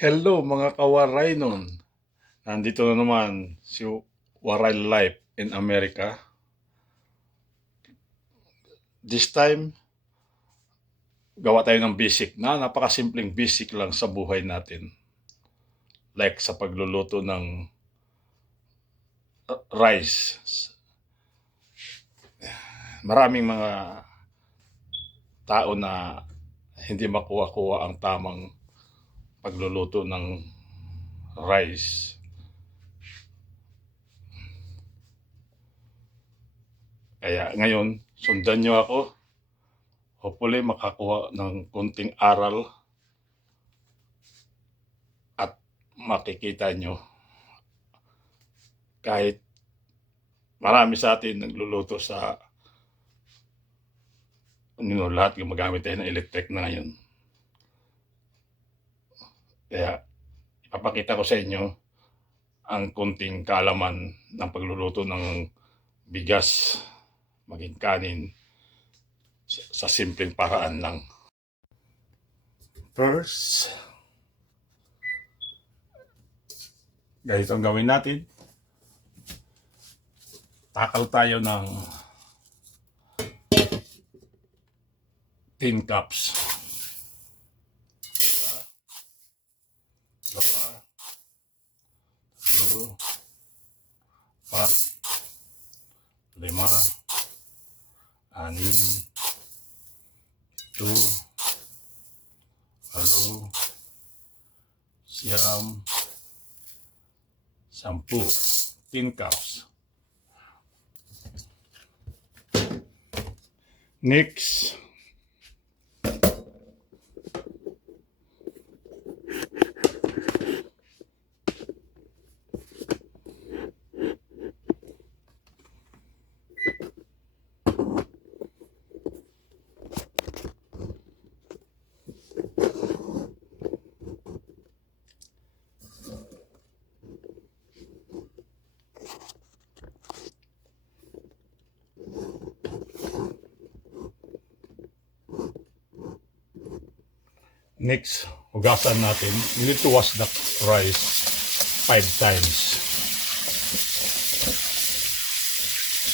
Hello mga kawaray nun. Nandito na naman si Waray Life in America. This time, gawa tayo ng basic na napakasimpleng basic lang sa buhay natin. Like sa pagluluto ng rice. Maraming mga tao na hindi makuha-kuha ang tamang pagluluto ng rice. Kaya ngayon, sundan nyo ako. Hopefully makakuha ng konting aral at makikita nyo kahit marami sa atin nagluluto sa lahat gumagamit tayo ng electric na ngayon. Kaya ipapakita ko sa inyo ang konting kaalaman ng pagluluto ng bigas maging kanin sa simpleng paraan lang. First, ganito ang gawin natin. Takal tayo ng 10 cups. Dalawa, tatlo, apat, lima, anim, ito, walo, siyam, 10. 10 cups. Next, hugasan natin. You need to wash the rice 5 times.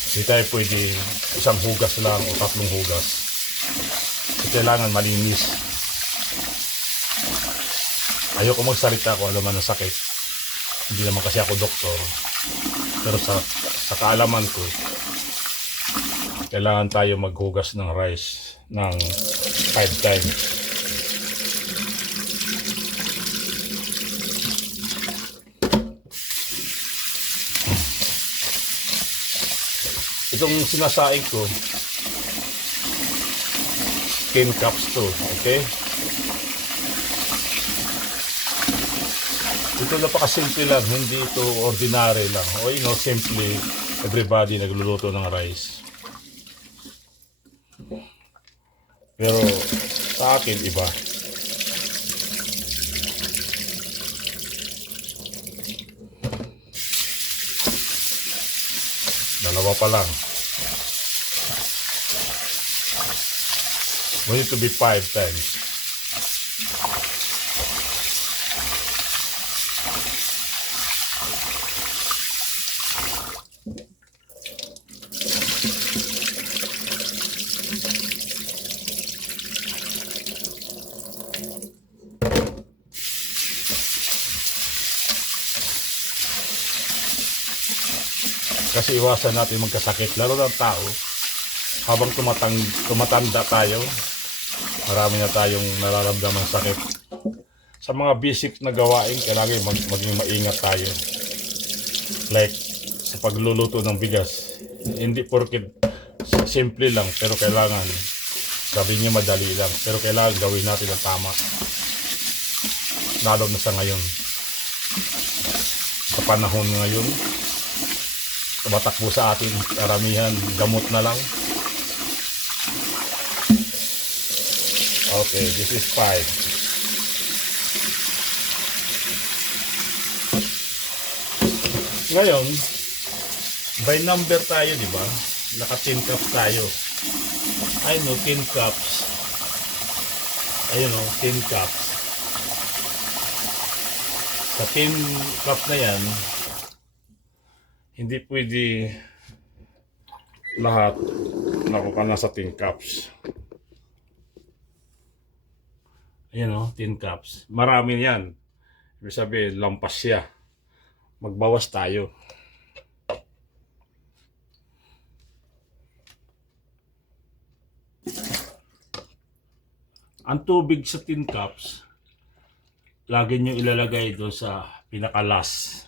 Hindi tayo pwede isang hugas lang o 3 hugas. So, kailangan malinis. Ayoko magsalita kung ano man ang sakit. Hindi naman kasi ako doktor. Pero sa kaalaman ko, kailangan tayo maghugas ng rice ng 5 times. Itong sinasaing ko, 10 cups to, okay? Ito napakasimple lang, hindi ito ordinary lang. O simply, everybody nagluluto ng rice. Pero sa akin, iba. Dalawa pa lang. We need to be 5 times. Kasi iwasan natin magkasakit, lalo ng tao. Habang tumatanda tayo, marami na tayong nararamdamang sakit. Sa mga basic na gawain, kailangan maging maingat tayo. Like, sa pagluluto ng bigas. Hindi porket simple lang, pero kailangan, sabi niya madali lang, pero kailangan gawin natin ang tama. Lalo na sa ngayon. Sa panahon ngayon, tumatakbo sa atin, karamihan, gamot na lang. Okay, this is 5. Ngayon, by number tayo, di ba? Naka 10 cups tayo. I know, 10 cups. Ayun o, 10 cups. Sa tin cup na yan, hindi pwede lahat nakuha na sa tin cups. Ayan o, tin cups. Marami yan. Ibig sabihin, lampas siya. Magbawas tayo. Ang tubig sa tin cups, lagi nyo ilalagay doon sa pinakalas.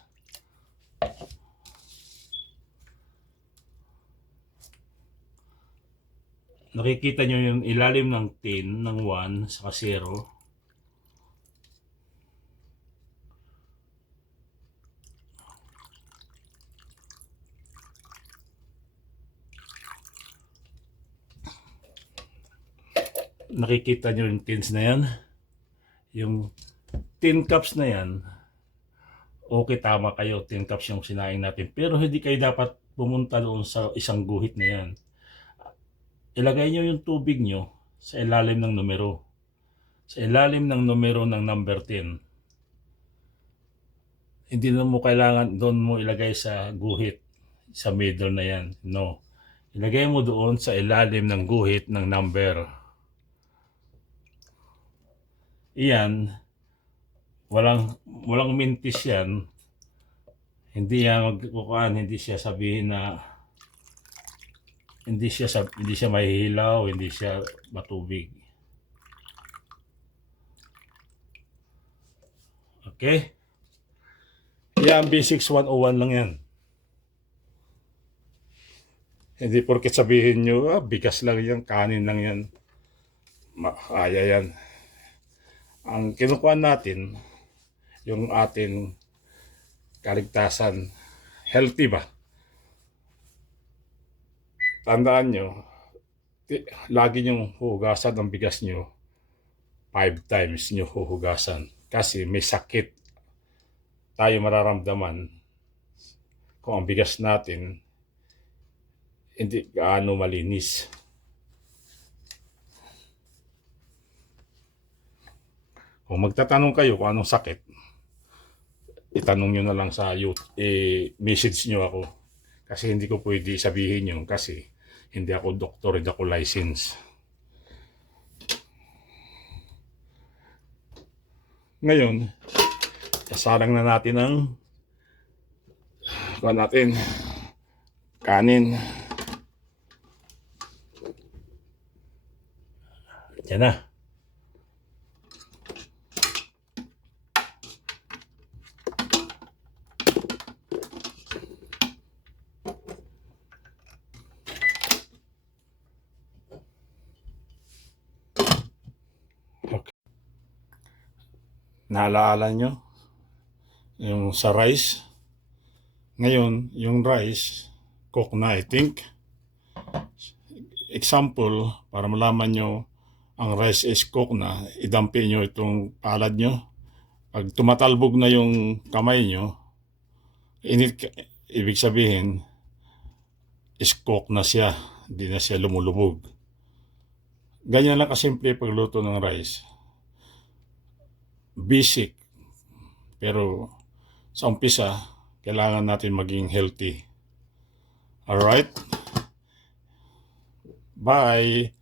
Nakikita nyo yung ilalim ng tin ng 1 sa 0. Nakikita nyo yung tins na yan. Yung tin cups na yan, okay, tama kayo, tin cups yung sinaing natin. Pero hindi kayo dapat pumunta doon sa isang guhit na yan. Ilagay nyo yung tubig nyo sa ilalim ng numero. Sa ilalim ng numero ng number 10. Hindi na mo kailangan doon mo ilagay sa guhit, sa middle na yan. No. Ilagay mo doon sa ilalim ng guhit ng number. Iyan, walang mintis yan. Hindi yan magkukuhaan, hindi siya sabihin na hindi siya mahihilaw, hindi siya matubig. Okay? Yan, basics 101 lang yan. Hindi porket sabihin nyo, bigas lang yan, kanin lang yan. Kaya yan. Ang kinukuha natin, yung atin kaligtasan, healthy ba? Tandaan nyo, lagi nyong huhugasan ang bigas nyo, 5 times nyo huhugasan. Kasi may sakit tayo mararamdaman kung ang bigas natin hindi gaano malinis. Kung magtatanong kayo kung anong sakit, itanong nyo na lang sa YouTube, message nyo ako. Kasi hindi ko pwede sabihin yun kasi hindi ako doktor, hindi ako license. Ngayon, sasarang na natin ang kanin. Yan na. Okay. Naalaala nyo yung sa rice. Ngayon, yung rice cook na, I think. Example, para malaman nyo ang rice is cook na, idampi nyo itong palad nyo. Pag tumatalbog na yung kamay nyo, ibig sabihin is cook na siya, hindi na siya lumulubog. Ganyan lang kasimple pagluto ng rice. Basic, pero sa umpisa kailangan natin maging healthy. Alright? Bye!